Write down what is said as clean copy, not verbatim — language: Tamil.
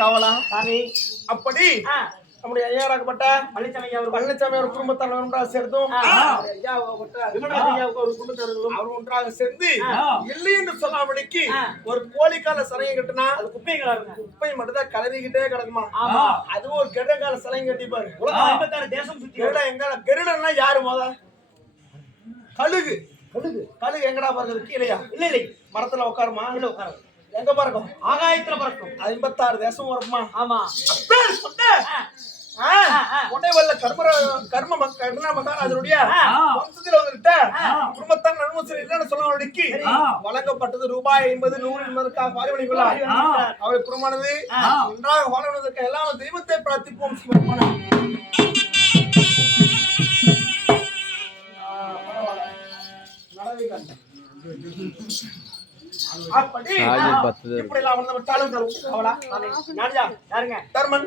கவலா சாமி அப்படி நம்முடைய ஐயாராகப்பட்ட பழனிசாமி அவர் குடும்பத்தார் ஒன்றாக சேர்த்தும் ஒரு குடும்பத்தார்களும் அவர் ஒன்றாக சேர்ந்து இல்லை என்று சொல்லாமடிக்கு ஒரு கோழிக்கால சிலையை கட்டினா அது குப்பைகளா இருக்கும். குப்பை மட்டும்தான் கலவிக்கிட்டே கிடக்குமா. அது ஒரு கெடங்கால சிலையை கட்டிப்பாரு. தேசம் சுத்தி எங்க கெருடன்னா யாரு மோத கழுகு கழுகு கழுகு எங்கடா பறக்குது கீழையா இல்ல இல்லை மரத்துல உட்காருமா இல்ல உட்காரு எங்க பறக்கும் ஆகாயத்துல பறக்கும் 56 தேசம் வரக்குமா. ஆமா கொண்டைவல்ல கர்ம மகான் அதனுடைய வம்சத்தில் வந்துட்ட குடும்பத்தான் நன்மசரி என்னன்னு சொல்லி வழங்கப்பட்டது ரூபாய் 50 100 என்பதற்காக பாரிவழிக்குள்ளார் அவரை குடும்பமானது ஒன்றாக வாழ்வதற்கு எல்லாம் தெய்வத்தை பிரார்த்திப்போம். அப்படி இப்படி எல்லாம் வந்து விட்டாலும் யாருங்க தர்மன்